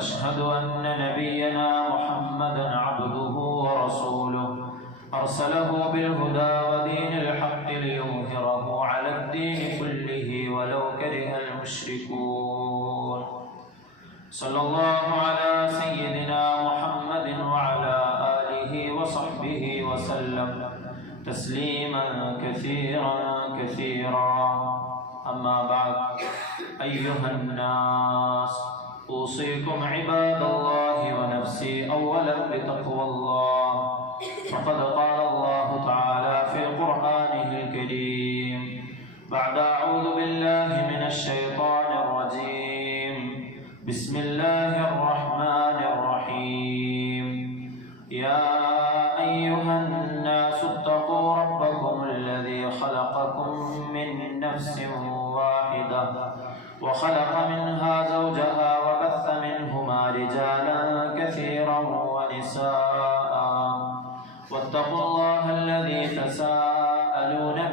وأشهد أن نبينا محمدا عبده ورسوله. أرسله بالهدى ودين الحق ليظهره على الدين كله ولو كره المشركون. صلى الله على سيدنا محمد وعلى آله وصحبه وسلم. تسليما كثيرا كثيرا. أما بعد أيها الناس أوصيكم عباد الله ونفسي اولا بتقوى الله. فقد قال الله تعالى في قرآنه الكريم بعد أعوذ بالله من الشيطان الرجيم. بسم الله الرحمن الرحيم. يا أيها الناس اتقوا ربكم الذي خلقكم من نفس واحدة وخلق منها زوجها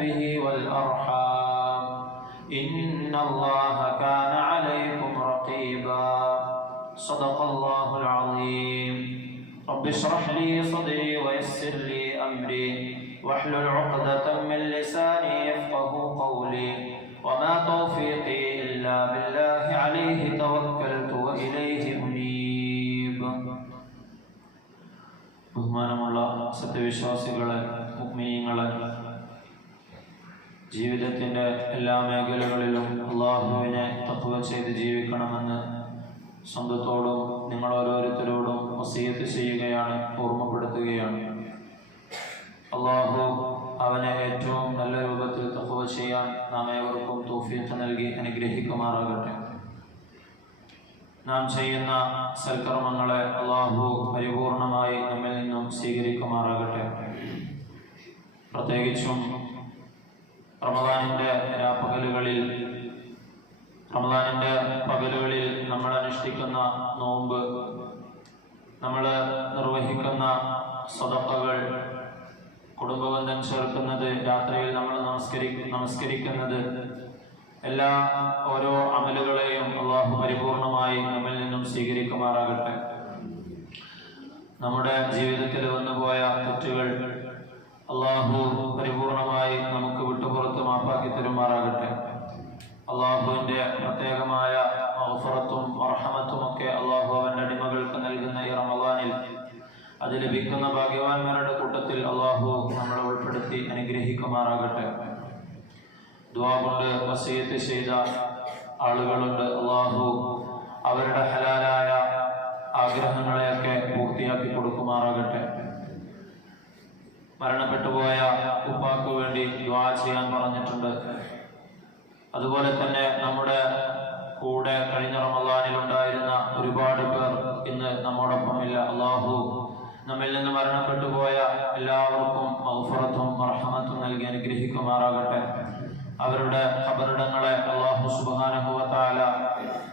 به والارحام ان الله كان عليكم رقيبا صدق الله العظيم رب اشرح لي صدري ويسر لي امري واحلل عقدة من لساني يفقه قولي وما توفيقي الا بالله عليه توكلت واليه انيب ബഹുമാനമുള്ള സത്യവിശ്വാസികളെ മുഗ്മിനീങ്ങളെ ജീവിതത്തിന്റെ എല്ലാ മേഖലകളിലും അള്ളാഹുവിനെ തത്വ ചെയ്ത് ജീവിക്കണമെന്ന് സ്വന്തത്തോടും നിങ്ങൾ ഓരോരുത്തരോടും വസീയത്ത് ചെയ്യുകയാണ് ഓർമ്മപ്പെടുത്തുകയാണ്. അള്ളാഹു അവനെ ഏറ്റവും നല്ല രൂപത്തിൽ തത്വ ചെയ്യാൻ നാം ഏവർക്കും തോഫീത്ത് നൽകി അനുഗ്രഹിക്കുമാറാകട്ടെ. നാം ചെയ്യുന്ന സൽക്കർമ്മങ്ങളെ അള്ളാഹു പരിപൂർണമായി നമ്മിൽ നിന്നും സ്വീകരിക്കുമാറാകട്ടെ. പ്രത്യേകിച്ചും റമദാനിന്റെ രാപ്പകലുകളിൽ റമദാനിന്റെ പകലുകളിൽ നമ്മൾ അനുഷ്ഠിക്കുന്ന നോമ്പ് നമ്മൾ നിർവഹിക്കുന്ന സ്വതപ്പകൾ കുടുംബബന്ധം ചേർക്കുന്നത് രാത്രിയിൽ നമ്മൾ നമസ്കരി നമസ്കരിക്കുന്നത് എല്ലാ ഓരോ അമലുകളെയും അള്ളാഹു പരിപൂർണമായി നമ്മിൽ നിന്നും സ്വീകരിക്കുമാറാകട്ടെ. നമ്മുടെ ജീവിതത്തിൽ വന്നുപോയ തെറ്റുകൾ അള്ളാഹു പരിപൂർണമായി നമുക്ക് മാപ്പാക്കി തരുമാറാകട്ടെ അള്ളാഹുവിന്റെ പ്രത്യേകമായ മൗഫറത്തും അർഹമത്തും ഒക്കെ അള്ളാഹു അവന്റെ അടിമകൾക്ക് നൽകുന്ന ഈ റമദാനിൽ അത് ലഭിക്കുന്ന ഭാഗ്യവാന്മാരുടെ കൂട്ടത്തിൽ അള്ളാഹു നമ്മളെ ഉൾപ്പെടുത്തി അനുഗ്രഹിക്കുമാറാകട്ടെ. ദുവാ വസീയത്ത് ചെയ്ത ആളുകളുണ്ട്. അള്ളാഹു അവരുടെ ഹലാലായ ആഗ്രഹങ്ങളെയൊക്കെ പൂർത്തിയാക്കി കൊടുക്കുമാറാകട്ടെ. മരണപ്പെട്ടുപോയ ഉപ്പാക്ക് വേണ്ടി ദ്വാ ചെയ്യാൻ പറഞ്ഞിട്ടുണ്ട്. അതുപോലെ തന്നെ നമ്മുടെ കൂടെ കഴിഞ്ഞ റമദാനിൽ ഉണ്ടായിരുന്ന ഒരുപാട് പേർ ഇന്ന് നമ്മോടൊപ്പം ഇല്ല. അള്ളാഹു നമ്മിൽ നിന്ന് മരണപ്പെട്ടു പോയ എല്ലാവർക്കും ഔഫറത്തും മർഹമത്തും നൽകി അനുഗ്രഹിക്കുമാറാകട്ടെ. അവരുടെ ഖബറിടങ്ങളെ അള്ളാഹു സുബാനുഭവത്താല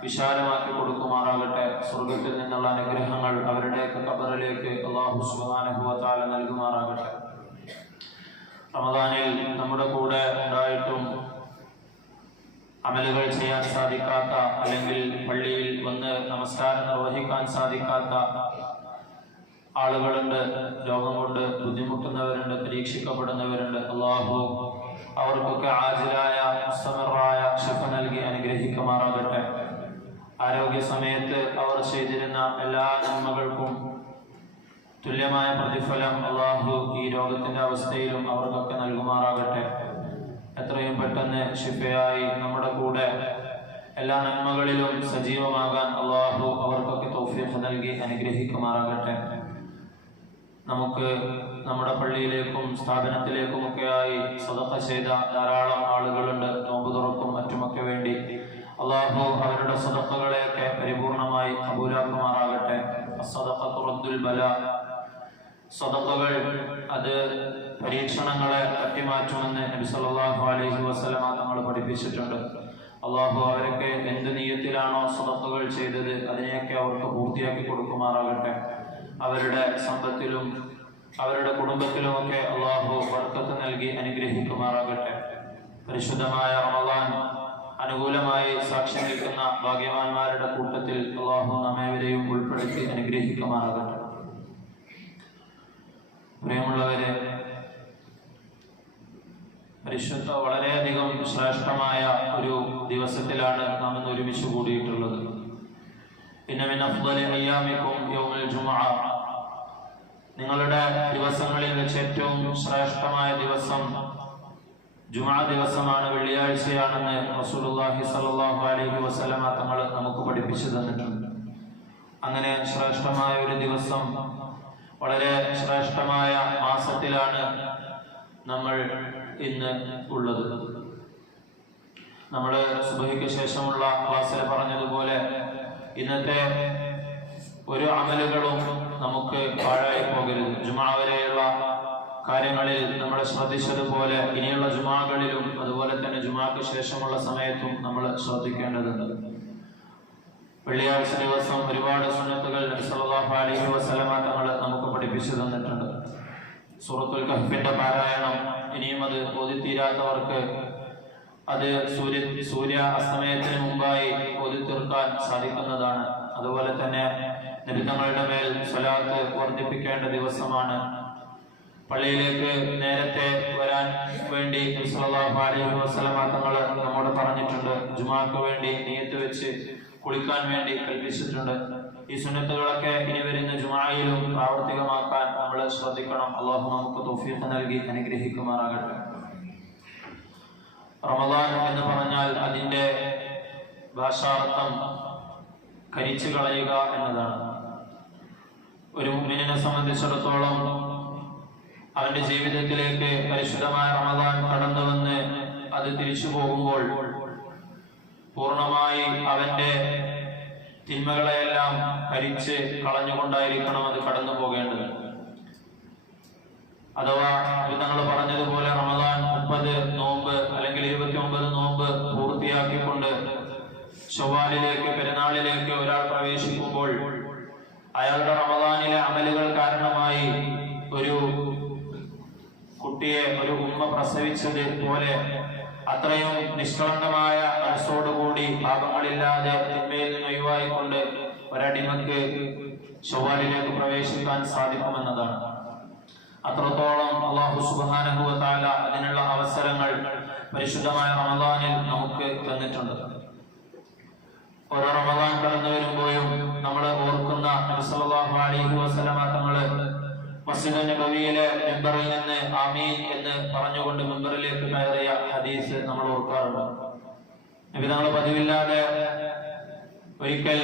വിശാലമാക്കി കൊടുക്കുമാറാകട്ടെ. സ്വർഗത്തിൽ നിന്നുള്ള അനുഗ്രഹങ്ങൾ അവരുടെയൊക്കെ ഖബറിലേക്ക് അള്ളാഹു സുബാനുഭവത്താല നൽകുമാറാകട്ടെ. റമദാനിൽ നമ്മുടെ കൂടെ ഉണ്ടായിട്ടും അമലുകൾ ചെയ്യാൻ സാധിക്കാത്ത അല്ലെങ്കിൽ പള്ളിയിൽ വന്ന് നമസ്കാരം നിർവഹിക്കാൻ സാധിക്കാത്ത ആളുകളുണ്ട് രോഗം കൊണ്ട് ബുദ്ധിമുട്ടുന്നവരുണ്ട് പരീക്ഷിക്കപ്പെടുന്നവരുണ്ട്. അള്ളാഹു അവർക്കൊക്കെ ആജിലായ മുസ്തമറായ ഷിഫ നൽകി അനുഗ്രഹിക്കുമാറാകട്ടെ. ആരോഗ്യ സമയത്ത് അവർ ചെയ്തിരുന്ന എല്ലാ നന്മകൾക്കും തുല്യമായ പ്രതിഫലം അള്ളാഹു ഈ രോഗത്തിന്റെ അവസ്ഥയിലും അവർക്കൊക്കെ നൽകുമാറാകട്ടെ. എത്രയും പെട്ടെന്ന് ഷിഫയായി നമ്മുടെ കൂടെ എല്ലാ നന്മകളിലും സജീവമാകാൻ അള്ളാഹു അവർക്കൊക്കെ തൗഫീഖ് നൽകി അനുഗ്രഹിക്കുമാറാകട്ടെ. നമുക്ക് നമ്മുടെ പള്ളിയിലേക്കും സ്ഥാപനത്തിലേക്കുമൊക്കെയായി സ്വതക്ക ചെയ്ത ധാരാളം ആളുകളുണ്ട്. നോമ്പ് തുറക്കും മറ്റുമൊക്കെ വേണ്ടി. അള്ളാഹു അവരുടെ സദക്കകളെയൊക്കെ പരിപൂർണമായി കബൂലാക്കുമാറാകട്ടെ. അസ്സദഖത്തു റദ്ദുൽ ബല. സദക്കകൾ അത് പരീക്ഷണങ്ങളെ തട്ടിമാറ്റുമെന്ന് നബി സല്ലല്ലാഹു അലൈഹി വസല്ലമ തങ്ങൾ പഠിപ്പിച്ചിട്ടുണ്ട്. അള്ളാഹു അവരൊക്കെ എന്ത് നീയത്തിലാണോ സദക്കകൾ ചെയ്തത് അതിനെയൊക്കെ അവർക്ക് പൂർത്തിയാക്കി കൊടുക്കുമാറാകട്ടെ. അവരുടെ സമ്പത്തിലും അവരുടെ കുടുംബത്തിലുമൊക്കെ അള്ളാഹു വർക്കത്ത് നൽകി അനുഗ്രഹിക്കുമാറാകട്ടെ. പരിശുദ്ധമായ റമദാൻ അനുകൂലമായി സാക്ഷി നിൽക്കുന്ന ഭാഗ്യവാന്മാരുടെ കൂട്ടത്തിൽ അള്ളാഹു നമ്മേവരെയും ഉൾപ്പെടുത്തി അനുഗ്രഹിക്കുമാറാകട്ടെ. പ്രിയമുള്ളവരെ പരിശുദ്ധ വളരെയധികം ശ്രേഷ്ഠമായ ഒരു ദിവസത്തിലാണ് നാം ഇന്ന് ഒരുമിച്ച് കൂടിയിട്ടുള്ളത്. പിന്നെ നിങ്ങളുടെ ദിവസങ്ങളിൽ വെച്ച് ഏറ്റവും ശ്രേഷ്ഠമായ ദിവസം ജുമാ ദിവസമാണ് വെള്ളിയാഴ്ചയാണെന്ന് റസൂലുള്ളാഹി സ്വല്ലല്ലാഹു അലൈഹി വസല്ലമ തങ്ങൾ നമുക്ക് പഠിപ്പിച്ചു തന്നിട്ടുണ്ട്. അങ്ങനെ ശ്രേഷ്ഠമായ ഒരു ദിവസം വളരെ ശ്രേഷ്ഠമായ മാസത്തിലാണ് നമ്മൾ ഇന്ന് ഉള്ളത്. നമ്മൾ സുബഹിക്ക് ശേഷമുള്ള ക്ലാസ്സിൽ പറഞ്ഞതുപോലെ ഇന്നത്തെ ഒരു അമലുകളും നമുക്ക് പാഴായി പോകരുത്. ജുമാ വരെയുള്ള കാര്യങ്ങളിൽ നമ്മൾ ശ്രദ്ധിച്ചതുപോലെ ഇനിയുള്ള ജുമാകളിലും അതുപോലെ തന്നെ ജുമാക്ക് ശേഷമുള്ള സമയത്തും നമ്മൾ ശ്രദ്ധിക്കേണ്ടതുണ്ട്. വെള്ളിയാഴ്ച ദിവസം ഒരുപാട് സുന്നത്തുകൾ അലൈഹി തങ്ങൾ നമുക്ക് പഠിപ്പിച്ചു തന്നിട്ടുണ്ട്. സൂറത്തുൽ കഹ്ഫിന്റെ പാരായണം ഇനിയും അത് ഓതിത്തീരാത്തവർക്ക് അത് സൂര്യ സൂര്യ അസ്തമയത്തിന് മുമ്പായി ഓതി തീർക്കാൻ സാധിക്കുന്നതാണ്. അതുപോലെ തന്നെ നിരുദ്ധങ്ങളുടെ മേൽ സ്വലാത്ത് വർദ്ധിപ്പിക്കേണ്ട ദിവസമാണ്. പള്ളിയിലേക്ക് നേരത്തെ വരാൻ വേണ്ടി അലൈഹി വസല്ലമ തങ്ങൾ നമ്മോട് പറഞ്ഞിട്ടുണ്ട്. ജുമാക്ക് വേണ്ടി നീയത്ത് വെച്ച് കുളിക്കാൻ വേണ്ടി കൽപ്പിച്ചിട്ടുണ്ട്. ഈ സുന്നത്തുകളൊക്കെ ഇനി വരുന്ന ജുമായിലും പ്രാവർത്തികമാക്കാൻ നമ്മൾ ശ്രദ്ധിക്കണം. അള്ളാഹു നമുക്ക് തൗഫീഖ് നൽകി അനുഗ്രഹിക്കുമാറാകട്ടെ. റമദാൻ എന്ന് പറഞ്ഞാൽ അതിന്റെ ഭാഷാർത്ഥം കരിച്ചു കളയുക എന്നതാണ്. ഒരു മുന്നിനെ സംബന്ധിച്ചിടത്തോളം അവന്റെ ജീവിതത്തിലേക്ക് പരിശുദ്ധമായ റമദാൻ കടന്നു വന്ന് അത് തിരിച്ചു പോകുമ്പോൾ പൂർണമായി അവന്റെ തിന്മകളെയെല്ലാം ഭരിച്ച് കളഞ്ഞുകൊണ്ടായിരിക്കണം അത് കടന്നു പോകേണ്ടത് അഥവാ തങ്ങൾ പറഞ്ഞതുപോലെ റമദാൻ മുപ്പത് നോമ്പ് അല്ലെങ്കിൽ ഇരുപത്തി ഒമ്പത് നോമ്പ് പൂർത്തിയാക്കിക്കൊണ്ട് ഷവാലിലേക്ക് പെരുന്നാളിലേക്ക് ഒരാൾ പ്രവേശിക്കുമ്പോൾ അയാളുടെ റമദാനിലെ അമലുകൾ കാരണമായി ഒരു കുട്ടിയെ ഒരു ഉമ്മ പ്രസവിച്ചത് പോലെ അത്രയും നിഷ്കളങ്കമായ മനസ്സോടുകൂടി പാപങ്ങളില്ലാതെ തിന്മയിൽ ഒഴിവായിക്കൊണ്ട് ഒരടിമക്ക് ചൊവ്വാലിലേക്ക് പ്രവേശിക്കാൻ സാധിക്കുമെന്നതാണ്. അത്രത്തോളം അള്ളാഹു സുബാനഹുവ താല അതിനുള്ള അവസരങ്ങൾ പരിശുദ്ധമായ റമദാനിൽ നമുക്ക് തന്നിട്ടുണ്ട്. ഓരോ റമദാൻ കടന്നു വരുമ്പോഴും നമ്മൾ ഓർക്കുന്ന അലൈഹി വസല്ലമ തങ്ങൾ മസ്ജിദ് നബവിയിലെ മെമ്പറിൽ നിന്ന് ആമീൻ എന്ന് പറഞ്ഞുകൊണ്ട് മെമ്പറിലേക്ക് കയറിയ ഹദീസ് നമ്മൾ ഓർക്കാറുണ്ട്. നബി നമ്മൾ പതിവില്ലാതെ ഒരിക്കൽ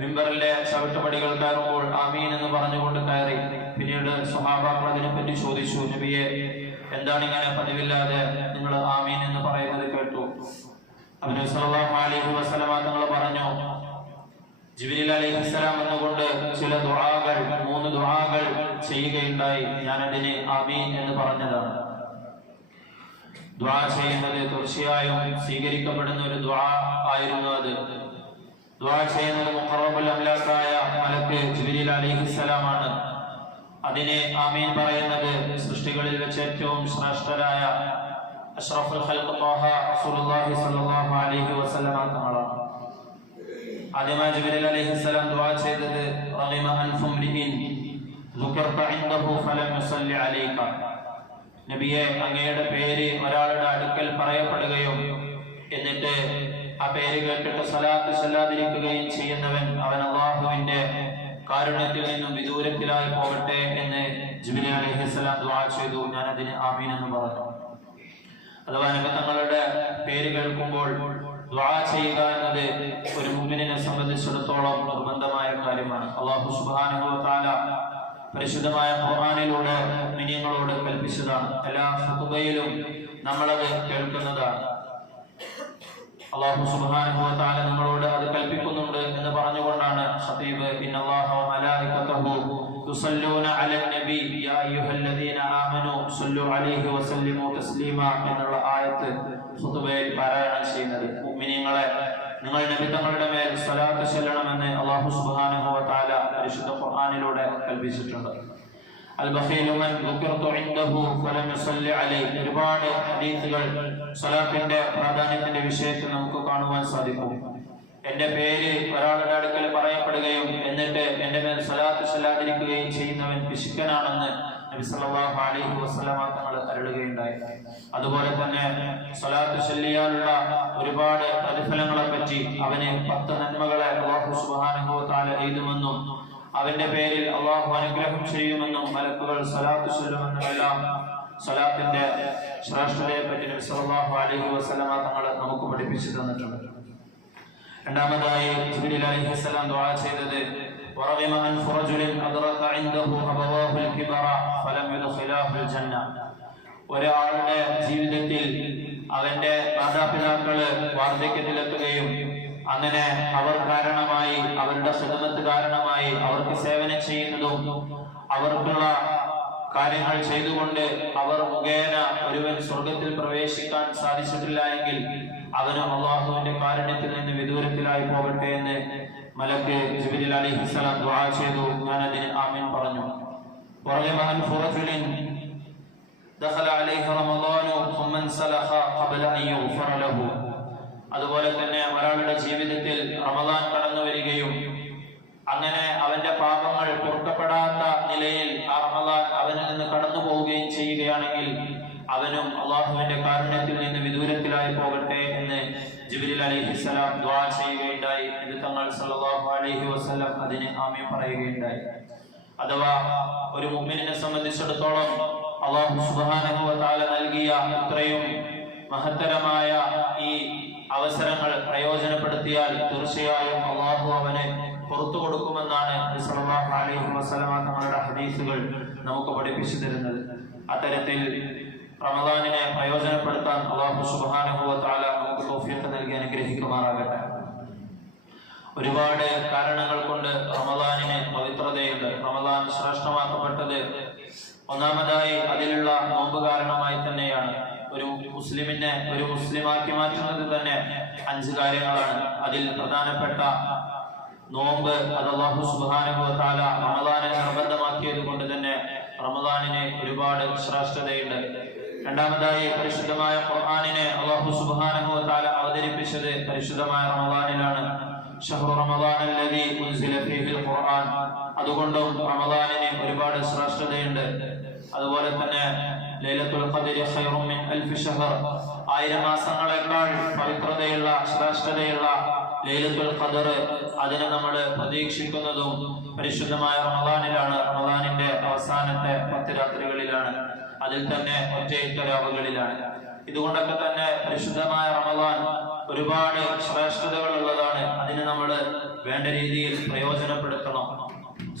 മെമ്പറിലെ ചവിട്ടുപടികൾ കയറുമ്പോൾ ആമീൻ എന്ന് പറഞ്ഞുകൊണ്ട് കയറി. പിന്നീട് സ്വഹാബാക്കൾ അതിനെപ്പറ്റി ചോദിച്ചു നബിയെ എന്താണ് ഇങ്ങനെ പതിവില്ലാതെ നിങ്ങൾ ആമീൻ എന്ന് പറയുന്നത്? കേട്ടു. അവന് സല്ലല്ലാഹു അലൈഹി വസല്ലമ തങ്ങൾ പറഞ്ഞു ജിബ്രീൽ അലൈഹിസ്സലാം എന്നുകൊണ്ട് ചില ദുആകൾ മൂന്ന് ദുആകൾ ചെയ്യുകയുണ്ടായി. ഞാൻ അതിന് ആമീൻ എന്ന് പറഞ്ഞതാണ്. ദുആ ചെയ്യുന്നത് തീർച്ചയായും സ്വീകരിക്കപ്പെടുന്ന ഒരു ദുആ ആയിരുന്നു അത്. ദുആ ചെയ്യുന്നത് മുഖറബുൽ അംലാക്കായ മലക്ക് ജിബ്രീൽ അലൈഹിസ്സലാമാണ്. അതിനെ ആമീൻ പറയുന്നത് സൃഷ്ടികളിൽ വെച്ച് ഏറ്റവും ശ്രേഷ്ഠരായ അഷ്റഫുൽ ഖൽഖ് ത്വാഹ റസൂലുള്ളാഹി സ്വല്ലല്ലാഹു അലൈഹി വസല്ലമ തങ്ങളാണ് ആദ്യമായി ജിബ്രീൽ അലൈഹിസ്സലാം ദുആ ചെയ്തത് റഗിമ അൻഫും ലിഇൻ ذكرت عنده فلم يصلي عليك നബിയെ അങ്ങയുടെ പേര് ഒരാളുടെ അടുക്കൽ പറയപ്പെടുകയും എന്നിട്ട് ആ പേര് കേട്ടിട്ട് സലാത്ത് ചെല്ലാതിരിക്കുകയും ചെയ്യുന്നവൻ അവൻ അള്ളാഹുവിന്റെ കാരുണ്യത്തിൽ നിന്നും വിദൂരത്തിലായി പോകട്ടെ എന്ന് ജിബിലി അലൈഹിസ്സലാം ദുആ ചെയ്തു ഞാൻ അതിന് ആമീൻ എന്ന് പറഞ്ഞു അഥവാ നബി തങ്ങളുടെ പേര് കേൾക്കുമ്പോൾ ദുആ ചെയ്യുക എന്നത് ഒരു മുഅ്മിനിനെ സംബന്ധിച്ചിടത്തോളം നിർബന്ധമായ കാര്യമാണ്. അല്ലാഹു സുബ്ഹാനഹു വ തആല പരിശുദ്ധമായ ഖുർആനിലൂടെ മിനിയങ്ങളോട് കൽപ്പിച്ചതാണ്. എല്ലാ ഫുതുബയിലും നമ്മളത് കേൾക്കുന്നതാണ്. അള്ളാഹു സുബ്ഹാനഹു വ തആല നമ്മളോട് അത് കൽപ്പിക്കുന്നുണ്ട് എന്ന് പറഞ്ഞുകൊണ്ടാണ് ഖതീബ് ഇന്നല്ലാഹു വ മലായികതഹു യുസല്ലൂന അലൻ നബി യാ അയ്യുഹല്ലദീന ആമനു സല്ലു അലൈഹി വസല്ലിമു തസ്ലീമ എന്നുള്ള ആയത്ത് ഖുതുബയിൽ പാരായണം ചെയ്യുന്നത്. മുഅ്മിനീങ്ങളെ നിങ്ങൾ നബി തങ്ങളുടെ മേൽ സ്വലാത്ത് ചൊല്ലണമെന്ന് അള്ളാഹു സുബ്ഹാനഹു വ തആല പരിശുദ്ധ ഖുർആനിലൂടെ കൽപ്പിച്ചിട്ടുണ്ട്. ഒരുപാട് ഹദീസുകൾ സ്വലാത്തിന്റെ പ്രാധാന്യത്തിന്റെ വിഷയത്തിൽ നമുക്ക് കാണുവാൻ സാധിക്കും. എന്റെ പേര് ഒരാളുടെ അടുക്കൽ പറയപ്പെടുകയും എന്നിട്ട് എന്റെ മേൽ സലാത്ത് ചെല്ലാതിരിക്കുകയും ചെയ്യുന്നവൻ പിശുക്കനാണെന്ന് നബി സല്ലല്ലാഹു അലൈഹി വസല്ലമ തങ്ങൾ അരുളുകയുണ്ടായി. അതുപോലെ തന്നെ സ്വലാത്ത് ചൊല്ലിയാലുള്ള ഒരുപാട് പ്രതിഫലങ്ങളെ പറ്റി അവന് പത്ത് നന്മകളെ അള്ളാഹു സുബ്ഹാനഹു തആല എഴുതുമെന്നും അവന്റെ പേരിൽ അള്ളാഹു അനുഗ്രഹം ചെയ്യുമെന്നും മലക്കുകൾ സലാത്ത് ചൊല്ലുമെന്നുമെല്ലാം സ്വലാത്തിന്റെ ശ്രേഷ്ഠതയെ പറ്റി നബി സല്ലല്ലാഹു അലൈഹി വസല്ലമ തങ്ങൾ നമുക്ക് പഠിപ്പിച്ചു തന്നിട്ടുണ്ട്. രണ്ടാമതായി ജിബ്രീൽ അലൈഹിസ്സലാം ദുആ ചെയ്തത് ورغم أنف رجل أدرك عنده أبواه الكبر فلم يدخلاه الجنة ഒരാളുടെ ജീവിതത്തിൽ അവന്റെ മാതാപിതാക്കള് വാർദ്ധക്യത്തിലെത്തുകയും അങ്ങനെ അവർ കാരണമായി അവരുടെ സുഗമത്ത് കാരണമായി അവർക്ക് സേവനം ചെയ്യുന്നതും അവർക്കുള്ള കാര്യങ്ങൾ ചെയ്തുകൊണ്ട് അവർ മുഖേന ഒരുവൻ സ്വർഗത്തിൽ പ്രവേശിക്കാൻ സാധിച്ചിട്ടില്ല എങ്കിൽ അവനും അള്ളാഹുവിന്റെ കാരുണ്യത്തിൽ നിന്ന് വിദൂരത്തിലായി പോകട്ടെ എന്ന് മലക്ക് ജിബിലിൽ അലിഹിസ്സലാം ദുആ ചെയ്തു ഞാൻ അതിന് ആമീൻ പറഞ്ഞു ورغم أنف رجل دخل عليه رمضان ثم انسلخ قبل أن يغفر له അതുപോലെ തന്നെ ഒരാളുടെ ജീവിതത്തിൽ റമദാൻ കടന്നു വരികയും അങ്ങനെ അവന്റെ പാപങ്ങൾ പൊറുക്കപ്പെടാത്ത നിലയിൽ ആ റമദാൻ അവനിൽ നിന്ന് കടന്നു പോവുകയും ചെയ്യുകയാണെങ്കിൽ അവനും അള്ളാഹുവിന്റെ കാരുണ്യത്തിൽ നിന്ന് വിദൂരത്തിലായി പോകട്ടെ എന്ന് ജിബിലിൽ അലിഹിസ്സലാം ദ്വാ ചെയ്യുകയുണ്ടായി. തങ്ങൾ സല്ലല്ലാഹു അലഹി വസല്ലം അതിന് ആമി പറയുകയുണ്ടായി. അഥവാ ഒരു മുമ്മിനെ സംബന്ധിച്ചിടത്തോളം അള്ളാഹു തആല നൽകിയ ഇത്രയും മഹത്തരമായ ഈ അവസരങ്ങൾ പ്രയോജനപ്പെടുത്തിയാൽ തീർച്ചയായും അള്ളാഹു അവനെ പുറത്തു കൊടുക്കുമെന്നാണ് അലൈഹി വസല്ലമ തങ്ങളുടെ ഹദീസുകൾ നമുക്ക് പഠിപ്പിച്ചു തരുന്നത്. അത്തരത്തിൽ റമദാനിനെ പ്രയോജനപ്പെടുത്താൻ അള്ളാഹു തആല നമുക്ക് തോഫിയൊക്കെ നൽകി അനുഗ്രഹിക്കുമാറാകട്ടെ. ഒരുപാട് കാരണങ്ങൾ കൊണ്ട് റമദാനിന് പവിത്രതയുണ്ട്. റമദാൻ ശ്രേഷ്ഠമാക്കപ്പെട്ടത് ഒന്നാമതായി അതിലുള്ള നോമ്പ് കാരണമായി തന്നെയാണ്. ഒരു മുസ്ലിമിനെ ഒരു മുസ്ലിമാക്കി മാറ്റുന്നത് തന്നെ അഞ്ച് കാര്യങ്ങളാണ്. അതിൽ പ്രധാനപ്പെട്ട നോമ്പ് അത് അള്ളാഹു തആല റമദാനെ നിർബന്ധമാക്കിയത് കൊണ്ട് തന്നെ റമദാനിന് ഒരുപാട് ശ്രേഷ്ഠതയുണ്ട്. രണ്ടാമതായി പരിശുദ്ധമായ ഖുർആാനിനെ അള്ളാഹു സുബാനഹു താല അവതരിപ്പിച്ചത് പരിശുദ്ധമായ റമദാനിലാണ്. ഷഹ്റു റമദാൻ ഉൻസില ഫീഹിൽ ഖുർആൻ. അതുകൊണ്ടും റമദാനിന് ഒരുപാട് ശ്രേഷ്ഠതയുണ്ട്. അതുപോലെ തന്നെ ലൈലത്തുൽ ഖദ്രി ഖൈറും മിൻ ഷഹർ. ആയിരം മാസങ്ങളെക്കാൾ പവിത്രതയുള്ള ശ്രേഷ്ഠതയുള്ള ലൈലത്തുൽ ഖദർ അതിനെ നമ്മൾ പ്രതീക്ഷിക്കുന്നതും പരിശുദ്ധമായ റമദാനിലാണ്. റമദാനിന്റെ അവസാനത്തെ പത്ത് രാത്രികളിലാണ്. അതിൽ തന്നെ ഒറ്റയിട്ട രോഗങ്ങളിലാണ്. ഇതുകൊണ്ടൊക്കെ തന്നെ പരിശുദ്ധമായ റമദാൻ ഒരുപാട് ശ്രേഷ്ഠതകൾ ഉള്ളതാണ്. അതിന് നമ്മൾ വേണ്ട രീതിയിൽ പ്രയോജനപ്പെടുത്തണം.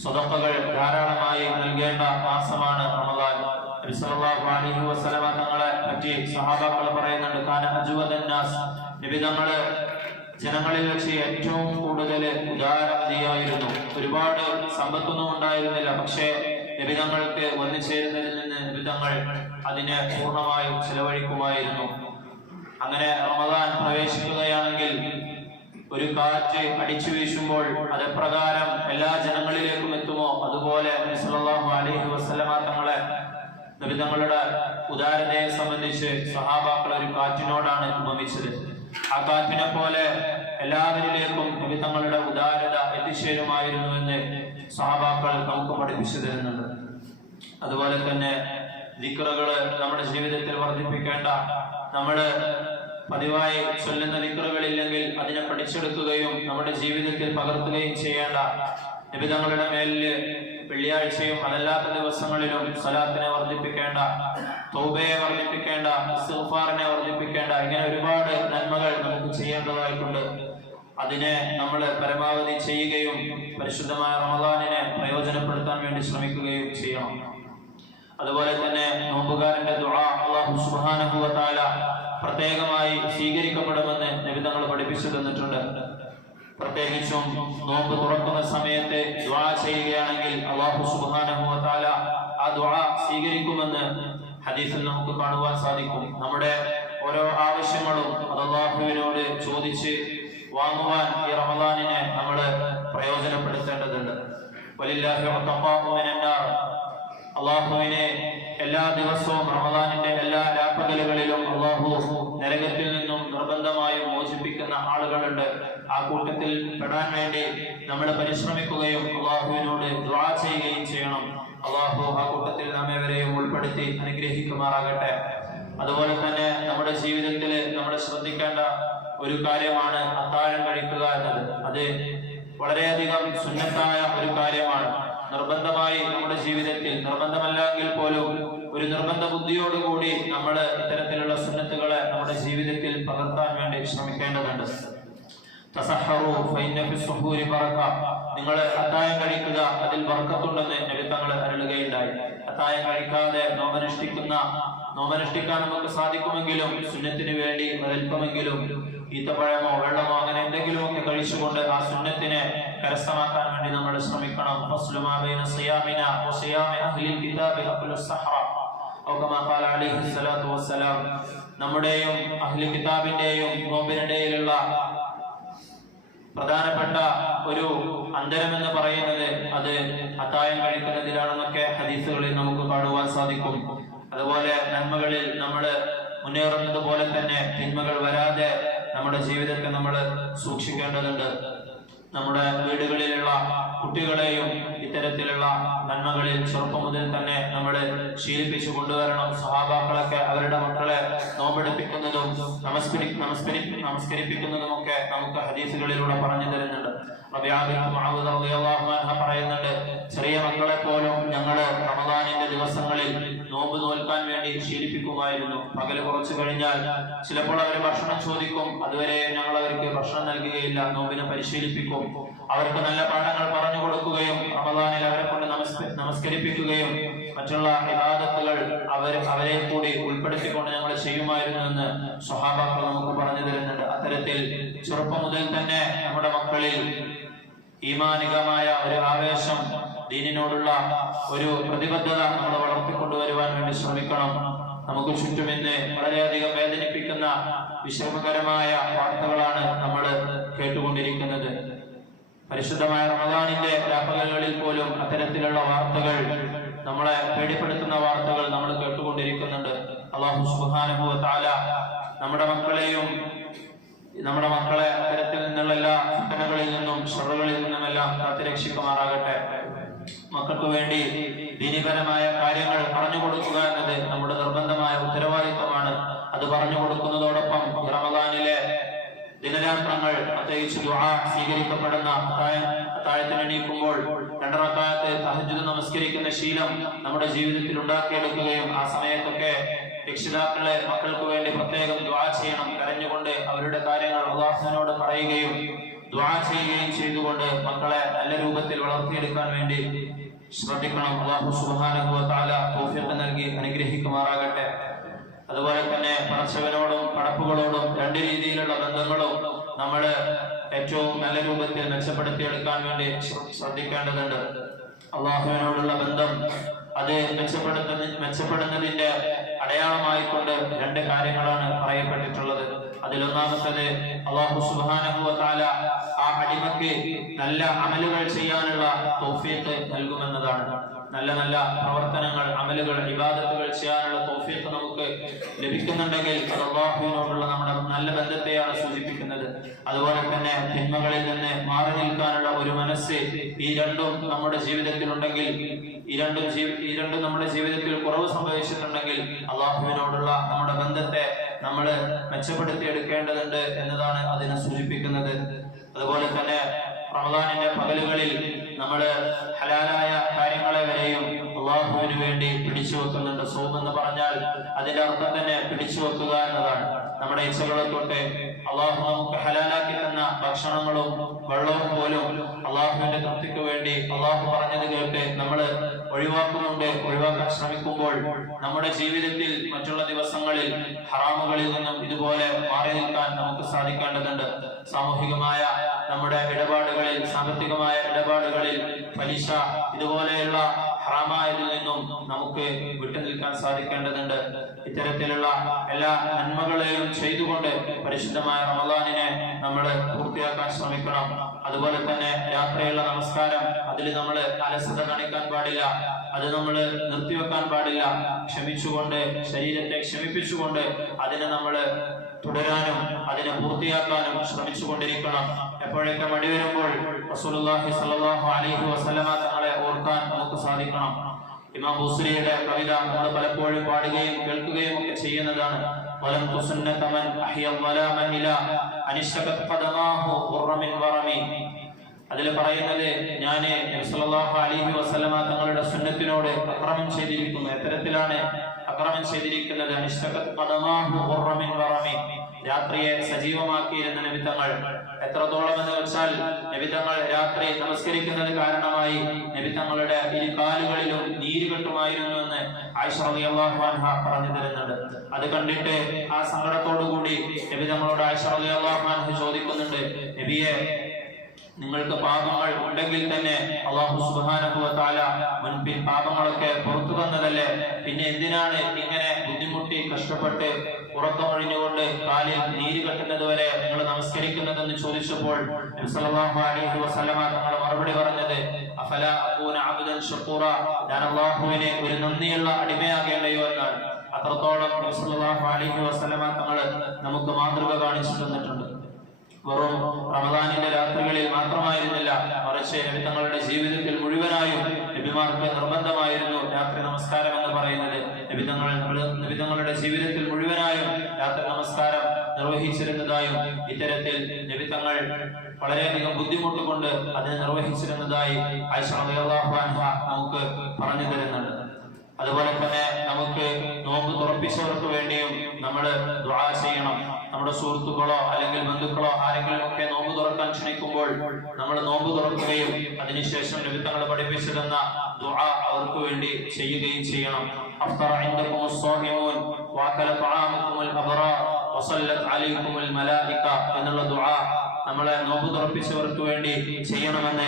സ്വതപ്പകൾ ധാരാളമായി നൽകേണ്ട മാസമാണ് റമദാൻ. നബി അലൈഹി തങ്ങളെ പറ്റി സഹാബാക്കൾ പറയുന്നുണ്ട് കാന നബി ജനങ്ങളിൽ വെച്ച് ഏറ്റവും കൂടുതൽ ഉദാരമതിയായിരുന്നു ഒരുപാട് സമ്പത്തൊന്നും ഉണ്ടായിരുന്നില്ല. പക്ഷേ നബിതങ്ങൾക്ക് വന്നു ചേരുന്നതിൽ നിന്ന് അതിന് പൂർണമായും ചെലവഴിക്കുമായിരുന്നു. അങ്ങനെ റമദാൻ പ്രവേശിക്കുകയാണെങ്കിൽ ഒരു കാറ്റ് അടിച്ചു വീശുമ്പോൾ അതെപ്രകാരം എല്ലാ ജനങ്ങളിലേക്കും എത്തുമോ? അതുപോലെ സല്ലല്ലാഹു അലൈഹി വസല്ലമ തങ്ങളെ നബി തങ്ങളുടെ ഉദാരതയെ സംബന്ധിച്ച് സഹാബാക്കൾ ഒരു കാറ്റിനോടാണ് ഉപമിച്ചത്. ആ കാറ്റിനെ പോലെ എല്ലാവരിലേക്കും നബിതങ്ങളുടെ ഉദാരത എത്തിച്ചേരുമായിരുന്നു എന്ന് സഹാബാക്കൾ നമുക്ക് പഠിപ്പിച്ചു തരുന്നുണ്ട് അതുപോലെ തന്നെ ദിക്റുകൾ നമ്മുടെ ജീവിതത്തിൽ വർദ്ധിപ്പിക്കേണ്ട. നമ്മൾ പതിവായി ചൊല്ലുന്ന ദിക്കറുകളില്ലെങ്കിൽ അതിനെ പഠിച്ചെടുക്കുകയും നമ്മുടെ ജീവിതത്തിൽ പകർത്തുകയും ചെയ്യേണ്ട. നിബിതങ്ങളുടെ മേലിൽ വെള്ളിയാഴ്ചയും അതല്ലാത്ത ദിവസങ്ങളിലും സലാത്തിനെ വർദ്ധിപ്പിക്കേണ്ട തൗബയെ വർദ്ധിപ്പിക്കേണ്ട സുഫാറിനെ വർദ്ധിപ്പിക്കേണ്ട. ഇങ്ങനെ ഒരുപാട് നന്മകൾ നമുക്ക് ചെയ്യേണ്ടതായിട്ടുണ്ട്. അതിനെ നമ്മൾ പരമാവധി ചെയ്യുകയും പരിശുദ്ധമായ റമദാനിനെ പ്രയോജനപ്പെടുത്താൻ വേണ്ടി ശ്രമിക്കുകയും ചെയ്യണം. അതുപോലെ തന്നെ നോമ്പുകാരന്റെ ദുആ അല്ലാഹു സുബ്ഹാനഹു വ തആല പ്രത്യേകമായി സ്വീകരിക്കപ്പെടുമെന്ന് നബിതങ്ങൾ പഠിപ്പിച്ചു തന്നിട്ടുണ്ട്. പ്രത്യേകിച്ചും നോമ്പ് തുറക്കുന്ന സമയത്ത് ദ്വാ ചെയ്യുകയാണെങ്കിൽ അള്ളാഹു സുബ്ഹാനഹു വ തആല ആ ദ്വാ സ്വീകരിക്കുമെന്ന് ഹദീസിൽ നമുക്ക് കാണുവാൻ സാധിക്കും. നമ്മുടെ ഓരോ ആവശ്യങ്ങളും അത് അള്ളാഹുവിനോട് ചോദിച്ച് വാങ്ങുവാൻ ഈ റമദാനിനെ നമ്മൾ പ്രയോജനപ്പെടുത്തേണ്ടതുണ്ട്. വലില്ലാഹി അള്ളാഹുവിനെ എല്ലാ ദിവസവും റമദാനിന്റെ എല്ലാ രാപ്പകലുകളിലും അള്ളാഹു നരകത്തിൽ നിന്നും നിർബന്ധമായും മോചിപ്പിക്കുന്ന ആളുകളുണ്ട്. ആ കൂട്ടത്തിൽ പെടാൻ വേണ്ടി നമ്മൾ പരിശ്രമിക്കുകയും അള്ളാഹുവിനോട് ദ്വാ ചെയ്യുകയും ചെയ്യണം. അള്ളാഹു ആ കൂട്ടത്തിൽ നമ്മെവരെയും ഉൾപ്പെടുത്തി അനുഗ്രഹിക്കുമാറാകട്ടെ. അതുപോലെ തന്നെ നമ്മുടെ ജീവിതത്തിൽ നമ്മൾ ശ്രദ്ധിക്കേണ്ട ഒരു കാര്യമാണ് അത്താഴം കഴിക്കുക എന്നത്. അത് വളരെയധികം സുന്നത്തായ ഒരു കാര്യമാണ്. നിർബന്ധമായി നമ്മുടെ ജീവിതത്തിൽ നിർബന്ധമല്ലെങ്കിൽ പോലും ഒരു നിർബന്ധ ബുദ്ധിയോടുകൂടി നമ്മൾ ഇത്തരത്തിലുള്ള സുന്നത്തുകളെ നമ്മുടെ ജീവിതത്തിൽ പകർത്താൻ വേണ്ടി ശ്രമിക്കേണ്ടതുണ്ട്. നിങ്ങൾ അത്തായം കഴിക്കുക അതിൽ വറക്കത്തുണ്ടെന്ന് നബി തങ്ങൾ അരുളുകയുണ്ടായി. അത്തായം കഴിക്കാതെ നോമനുഷ്ഠിക്കുന്ന നോമനുഷ്ഠിക്കാൻ നമുക്ക് സാധിക്കുമെങ്കിലും സുന്നത്തിന് വേണ്ടി ഒരൽപ്പമെങ്കിലും ഈത്തപ്പഴമോ വെള്ളമോ അങ്ങനെ എന്തെങ്കിലുമൊക്കെ കഴിച്ചുകൊണ്ട് ആ സുന്നത്തിനെ കരസ്ഥമാക്കാൻ വേണ്ടി നമ്മൾ ശ്രമിക്കണം. നമ്മുടെയും അഹ്ലി കിതാബിന്റെയും നോമ്പിനിടയിലുള്ള പ്രധാനപ്പെട്ട ഒരു അന്തരം എന്ന് പറയുന്നത് അത് അത്തായം കഴിക്കുന്നതിലാണെന്നൊക്കെ ഹദീസുകളിൽ നമുക്ക് കാണുവാൻ സാധിക്കും. അതുപോലെ നന്മകളിൽ നമ്മൾ മുന്നേറുന്നത് പോലെ തന്നെ തിന്മകൾ വരാതെ നമ്മുടെ ജീവിതത്തെ നമ്മൾ സൂക്ഷിക്കേണ്ടതുണ്ട്. നമ്മുടെ വീടുകളിലുള്ള കുട്ടികളെയും ഇത്തരത്തിലുള്ള നന്മകളിൽ ചെറുപ്പം മുതൽ തന്നെ നമ്മൾ ശീലിപ്പിച്ചു കൊണ്ടുവരണം. സഹാബാക്കളൊക്കെ അവരുടെ മക്കളെ നോമ്പെടുപ്പിക്കുന്നതും നമസ്കരി നമസ്കരി നമസ്കരിപ്പിക്കുന്നതുമൊക്കെ നമുക്ക് ഹദീസുകളിലൂടെ പറഞ്ഞു തരുന്നുണ്ട്. പറയുന്നുണ്ട് ചെറിയ മക്കളെ പോലും ഞങ്ങൾ റമദാനിന്റെ ദിവസങ്ങളിൽ നോമ്പ് നോൽക്കാൻ വേണ്ടി ശീലിപ്പിക്കുമായിരുന്നു. പകൽ കുറച്ചു കഴിഞ്ഞാൽ ചിലപ്പോൾ അവർ ഭക്ഷണം ചോദിക്കും. അതുവരെ ഞങ്ങൾ അവർക്ക് ഭക്ഷണം നൽകുകയില്ല. നോമ്പിനെ പരിശീലിപ്പിക്കും. അവർക്ക് നല്ല പാഠങ്ങൾ പറഞ്ഞു കൊടുക്കുകയും റമദാനിൽ അവരെ കൊണ്ട് നമസ്ക- നമസ്കരിപ്പിക്കുകയും മറ്റുള്ള വിവാദത്തുകൾ അവർ അവരെ കൂടി ഉൾപ്പെടുത്തിക്കൊണ്ട് ഞങ്ങൾ ചെയ്യുമായിരുന്നു എന്ന് സ്വഹാബാക്കൾ നമുക്ക് പറഞ്ഞു തരുന്നുണ്ട്. അത്തരത്തിൽ ചെറുപ്പം മുതൽ തന്നെ നമ്മുടെ മക്കളിൽ ഈമാനികമായ ഒരു ആവേശം ദീനിനോടുള്ള ഒരു പ്രതിബദ്ധത നമ്മൾ വളർത്തിക്കൊണ്ടുവരുവാൻ വേണ്ടി ശ്രമിക്കണം. നമുക്ക് ചുറ്റും ഇന്ന് വളരെയധികം വേദനിപ്പിക്കുന്ന വിഷമകരമായ വാർത്തകളാണ് നമ്മൾ കേട്ടുകൊണ്ടിരിക്കുന്നത്. പരിശുദ്ധമായ റമദാനിന്റെ രാപ്പകലുകളിൽ പോലും അത്തരത്തിലുള്ള വാർത്തകൾ നമ്മളെ പേടിപ്പെടുത്തുന്ന വാർത്തകൾ നമ്മൾ കേട്ടുകൊണ്ടിരിക്കുന്നുണ്ട്. അള്ളാഹു തആല നമ്മുടെ മക്കളെയും നമ്മുടെ മക്കളെ അത്തരത്തിൽ നിന്നുള്ള എല്ലാ ഘടനകളിൽ നിന്നും ഷറുകളിൽ നിന്നുമെല്ലാം കാത്തുരക്ഷിക്കുമാറാകട്ടെ. മക്കൾക്ക് വേണ്ടി ദീനിപരമായ കാര്യങ്ങൾ പറഞ്ഞു കൊടുക്കുക എന്നത് നമ്മുടെ നിർബന്ധമായ ഉത്തരവാദിത്വമാണ്. അത് പറഞ്ഞു കൊടുക്കുന്നതോടൊപ്പം റമദാനിലെ ദിനരാത്രങ്ങൾ പ്രത്യേകിച്ച് ദുആ സ്വീകരിക്കപ്പെടുന്ന അത്താഴത്തിനണീക്കുമ്പോൾ രണ്ടറക്കാലത്ത് തഹജ്ജുദ് നമസ്കരിക്കുന്ന ശീലം നമ്മുടെ ജീവിതത്തിൽ ഉണ്ടാക്കിയെടുക്കുകയും ആ സമയത്തൊക്കെ രക്ഷിതാക്കളെ മക്കൾക്ക് വേണ്ടി പ്രത്യേകം ദുആ ചെയ്യണം. കരഞ്ഞുകൊണ്ട് അവരുടെ കാര്യങ്ങൾ അള്ളാഹുവിനോട് പറയുകയും ദുആ ചെയ്യുകയും ചെയ്തുകൊണ്ട് മക്കളെ നല്ല രൂപത്തിൽ വളർത്തിയെടുക്കാൻ വേണ്ടി ശ്രദ്ധിക്കണം അള്ളാഹു സുബ്ഹാനഹു വ തആല തൗഫീഖ് നൽകി അനുഗ്രഹിക്കുമാറാകട്ടെ. അതുപോലെ തന്നെ പടച്ചവനോടും പടപ്പുകളോടും രണ്ട് രീതിയിലുള്ള ബന്ധങ്ങളും നമ്മൾ ഏറ്റവും നല്ല രൂപത്തിൽ മെച്ചപ്പെടുത്തിയെടുക്കാൻ വേണ്ടി ശ്ര- ശ്രദ്ധിക്കേണ്ടതുണ്ട്. അള്ളാഹുവിനോടുള്ള ബന്ധം അത് മെച്ചപ്പെടുത്തുന്ന മെച്ചപ്പെടുന്നതിന്റെ അടയാളമായിക്കൊണ്ട് രണ്ട് കാര്യങ്ങളാണ് പറയപ്പെട്ടിട്ടുള്ളത്. അതിലൊന്നാമത്തത് അള്ളാഹു വ ആ അടിമക്ക് നല്ല അമലുകൾ ചെയ്യാനുള്ള തൗഫീഖ് നൽകുമെന്നതാണ്. നല്ല നല്ല പ്രവർത്തനങ്ങൾ അമലുകൾ വിവാദത്തുകൾ ചെയ്യാനുള്ള തൗഫീഖ് നമുക്ക് ലഭിക്കുന്നുണ്ടെങ്കിൽ അത് അള്ളാഹുവിനോടുള്ള നമ്മുടെ നല്ല ബന്ധത്തെയാണ് സൂചിപ്പിക്കുന്നത്. അതുപോലെ തന്നെ തിന്മകളിൽ നിന്ന് മാറി നിൽക്കാനുള്ള ഒരു മനസ്സ് ഈ രണ്ടും നമ്മുടെ ജീവിതത്തിൽ ഉണ്ടെങ്കിൽ ഈ രണ്ടും ഈ രണ്ടും നമ്മുടെ ജീവിതത്തിൽ കുറവ് സംഭവിച്ചിട്ടുണ്ടെങ്കിൽ അള്ളാഹുവിനോടുള്ള നമ്മുടെ ബന്ധത്തെ നമ്മൾ മെച്ചപ്പെടുത്തി എടുക്കേണ്ടതുണ്ട് എന്നതാണ് അതിനെ സൂചിപ്പിക്കുന്നത്. അതുപോലെ തന്നെ റമദാനിന്റെ പകലുകളിൽ നമ്മൾ ഹലാലായ കാര്യങ്ങളെ വരെയും അള്ളാഹുവിന് വേണ്ടി പിടിച്ചു വെക്കുന്നുണ്ട്. സോം എന്ന് പറഞ്ഞാൽ അതിന്റെ അർത്ഥം തന്നെ പിടിച്ചു വെക്കുക എന്നതാണ്. നമ്മുടെ ഇച്ഛകളെ തൊട്ട് അള്ളാഹു നമുക്ക് ഹലാലാക്കി തന്ന ഭക്ഷണങ്ങളും വെള്ളവും പോലും അള്ളാഹു അള്ളാഹുവിന്റെ തൃപ്തിക്ക് വേണ്ടി അള്ളാഹു പറഞ്ഞത് കേട്ട് നമ്മൾ ഒഴിവാക്കുന്നുണ്ട് ഒഴിവാക്കാൻ ശ്രമിക്കുമ്പോൾ നമ്മുടെ ജീവിതത്തിൽ മറ്റുള്ള ദിവസങ്ങളിൽ ഹറാമുകളിൽ നിന്നും ഇതുപോലെ മാറി നിൽക്കാൻ നമുക്ക് സാധിക്കേണ്ടതുണ്ട്. സാമൂഹികമായ നമ്മുടെ ഇടപാടുകളിൽ സാമ്പത്തികമായ ഇടപാടുകളിൽ പലിശ ഇതുപോലെയുള്ള ഹറാമായതിൽ നിന്നും നമുക്ക് വിട്ടു നിൽക്കാൻ സാധിക്കേണ്ടതുണ്ട്. ഇത്തരത്തിലുള്ള എല്ലാ നന്മകളെയും ചെയ്തുകൊണ്ട് പരിശുദ്ധമായ റമദാനിനെ നമ്മൾ പൂർത്തിയാക്കാൻ ശ്രമിക്കണം. അതുപോലെ തന്നെ രാത്രിയുള്ള നമസ്കാരം അതിൽ നമ്മൾ അലസത കാണിക്കാൻ പാടില്ല അത് നമ്മൾ നിർത്തിവെക്കാൻ പാടില്ല. ക്ഷമിച്ചുകൊണ്ട് ശരീരത്തെ ക്ഷമിപ്പിച്ചുകൊണ്ട് അതിനെ നമ്മൾ തുടരാനും അതിനെ പൂർത്തിയാക്കാനും ശ്രമിച്ചുകൊണ്ടിരിക്കണം. എപ്പോഴൊക്കെ മടി വരുമ്പോൾ അലൈഹി വസല്ലമ തങ്ങളെ ഓർക്കാൻ നമുക്ക് സാധിക്കണം. ഇമാം ബുസ്രിയുടെ കവിത നമ്മൾ പലപ്പോഴും പാടുകയും കേൾക്കുകയും ഒക്കെ ചെയ്യുന്നതാണ്. അതിൽ പറയുന്നത് ഞാൻ സല്ലല്ലാഹു അലൈഹി വസല്ലമ തങ്ങളുടെ സുന്നത്തിനോട് അക്രമം ചെയ്തിരിക്കുന്നു. എത്തരത്തിലാണ് അക്രമം ചെയ്തിരിക്കുന്നത്? അനിശ്ചകത് പദമാഹു ഖുർറമിൻ വറമി. രാത്രിയെ സജീവമാക്കിയിരുന്ന നബിതങ്ങൾ എത്രത്തോളം എന്ന് വെച്ചാൽ നബിത്തങ്ങൾ രാത്രി നമസ്കരിക്കുന്നത് കാരണമായി നബിതങ്ങളുടെ ഇരു കാലുകളിലും നീര് കെട്ടുമായിരുന്നു എന്ന് ആയിഷ റളിയല്ലാഹു അൻഹ പറഞ്ഞു തരുന്നുണ്ട്. അത് കണ്ടിട്ട് ആ സങ്കടത്തോടു കൂടി നബിതങ്ങളോട് ആയിഷ റളിയല്ലാഹു അൻഹ ചോദിക്കുന്നുണ്ട് നബിയെ നിങ്ങൾക്ക് പാപങ്ങൾ ഉണ്ടെങ്കിൽ തന്നെ അള്ളാഹു തആല മുൻപിൻ പാപങ്ങളൊക്കെ പുറത്തു വന്നതല്ലേ പിന്നെ എന്തിനാണ് ഇങ്ങനെ ബുദ്ധിമുട്ടി കഷ്ടപ്പെട്ട് ഉറക്കമൊഴിഞ്ഞുകൊണ്ട് കാലിൽ നീര് കെട്ടുന്നത് വരെ നിങ്ങൾ നമസ്കരിക്കുന്നതെന്ന് ചോദിച്ചപ്പോൾ അലൈഹി വസല്ലമ തങ്ങൾ മറുപടി പറഞ്ഞത് അഫല അബ്ദൻ ഞാൻ അള്ളാഹുവിനെ ഒരു നന്ദിയുള്ള അടിമയാകേണ്ടയോ എന്നാണ്. അത്രത്തോളം അലൈഹി വസല്ലമ തങ്ങൾ നമുക്ക് മാതൃക കാണിച്ചു തന്നിട്ടുണ്ട്. വെറും റമദാനിന്റെ രാത്രികളിൽ മാത്രമായിരുന്നില്ല. മറിച്ച് തങ്ങളുടെ ജീവിതത്തിൽ മുഴുവനായും നബിമാർക്ക് നിർബന്ധമായിരുന്നു രാത്രി നമസ്കാരം എന്ന് പറയുന്നത്. നബിതങ്ങൾ നബിതങ്ങളുടെ ജീവിതത്തിൽ മുഴുവനായും രാത്രി നമസ്കാരം നിർവഹിച്ചിരുന്നതായും ഇത്തരത്തിൽ നബിതങ്ങൾ വളരെയധികം ബുദ്ധിമുട്ടുകൊണ്ട് അതിനെ നിർവഹിച്ചിരുന്നതായി നമുക്ക് പറഞ്ഞു തരുന്നുണ്ട്. അതുപോലെ തന്നെ നമുക്ക് നോമ്പ് തുറപ്പിച്ചവർക്ക് വേണ്ടിയും നമ്മൾ ദ്വാ ചെയ്യണം. നമ്മുടെ സുഹൃത്തുക്കളോ അല്ലെങ്കിൽ ബന്ധുക്കളോ ആരെങ്കിലും ഒക്കെ നോമ്പ് തുറക്കാൻ ക്ഷണിക്കുമ്പോൾ നമ്മൾ നോമ്പ് തുറക്കുകയും അതിനുശേഷം ലഭിത്തങ്ങൾ പഠിപ്പിച്ചിരുന്ന ദുആ അവർക്ക് വേണ്ടി ചെയ്യുകയും ചെയ്യണം. അഫ്തറ മലായിക എന്നുള്ള ദുആ നമ്മളെ നോമ്പ് തുറപ്പിച്ചവർക്ക് വേണ്ടി ചെയ്യണമെന്ന്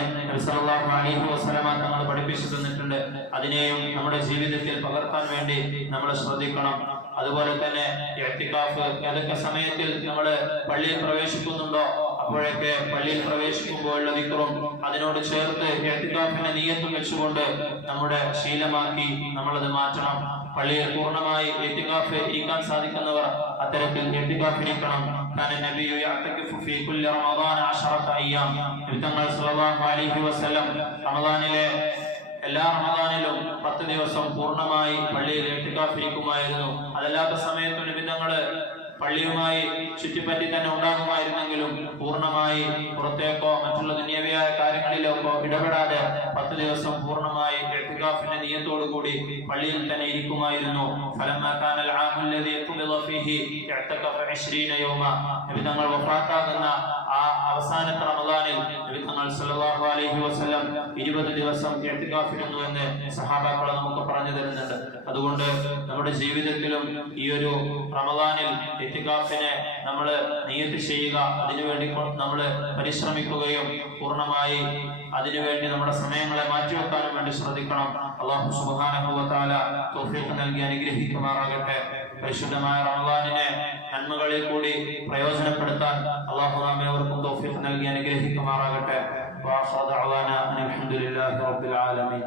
തങ്ങൾ പഠിപ്പിച്ചു തന്നിട്ടുണ്ട്. അതിനെയും നമ്മുടെ ജീവിതത്തിൽ പകർത്താൻ വേണ്ടി നമ്മൾ ശ്രദ്ധിക്കണം. അതുപോലെ തന്നെ ഇഅ്തികാഫ് ഏതൊക്കെ സമയത്തിൽ നമ്മൾ പള്ളിയിൽ പ്രവേശിക്കുന്നുണ്ടോ അപ്പോഴൊക്കെ പള്ളിയിൽ പ്രവേശിക്കുമ്പോഴുള്ള ദിക്റും അതിനോട് ചേർത്ത് ഇഅ്തികാഫിന്റെ നിയത്തും വെച്ചുകൊണ്ട് നമ്മുടെ ശീലമാക്കി നമ്മളത് മാറ്റണം പള്ളിയിൽ പൂർണ്ണമായി ഇഅ്തികാഫ് ഇരിക്കാൻ സാധിക്കുന്നവർ അത്തരത്തിൽ ഇഅ്തികാഫിരിക്കണം كان النبي يعتكف في كل رمضان عشرة أيام നബി തങ്ങൾ സല്ലല്ലാഹു അലൈഹി വസല്ലം റമദാനിലെ എല്ലാ റമദാനിലും പത്ത് ദിവസം പൂർണമായി പള്ളിയിൽ എട്ടിക്കാഫിരിക്കുമായിരുന്നു അതല്ലാത്ത സമയത്ത് നിബിധങ്ങൾ പള്ളിയുമായി ചുറ്റിപ്പറ്റി തന്നെ ഉണ്ടാകുമായിരുന്നെങ്കിലും പൂർണമായി പുറത്തേക്കോ മറ്റുള്ള ദുനിയവിയായ കാര്യങ്ങളിലേക്കോ ഇടപെടാതെ പത്ത് ദിവസം പൂർണമായി എട്ടിക്കാഫിന്റെ നീയത്തോടുകൂടി പള്ളിയിൽ തന്നെ ഇരിക്കുമായിരുന്നു. ഫലമാക്കാൻ നബിതങ്ങൾ വഫാത്താകുന്ന ആ അവസാനത്തെ റമദാനിൽ നബിതങ്ങൾ സല്ലല്ലാഹു അലൈഹി വസല്ലം ഇരുപത് ദിവസം എത്തിക്കാഫിരുന്നു എന്ന് സഹാബാക്കൾ നമുക്ക് പറഞ്ഞു തരുന്നുണ്ട്. അതുകൊണ്ട് നമ്മുടെ ജീവിതത്തിലും ഈ ഒരു റമദാനിൽ എത്തിക്കാഫിനെ നമ്മൾ നീയത്ത് ചെയ്യുക അതിനുവേണ്ടി നമ്മൾ പരിശ്രമിക്കുകയും പൂർണമായി അതിനുവേണ്ടി നമ്മുടെ സമയങ്ങളെ മാറ്റിവെക്കാനും വേണ്ടി ശ്രദ്ധിക്കണം. അള്ളാഹു സുബാനഹുല നൽകി അനുഗ്രഹിക്കുമാറാകട്ടെ. പരിശുദ്ധമായ റമദാനിനെ നന്മകളിൽ കൂടി പ്രയോജനപ്പെടുത്താൻ അള്ളാഹു നാം അവർക്കും തൗഫീഖ് നൽകി അനുഗ്രഹിക്കുമാറാകട്ടെ. അൽഹംദുലില്ലാഹി റബ്ബിൽ ആലമീൻ.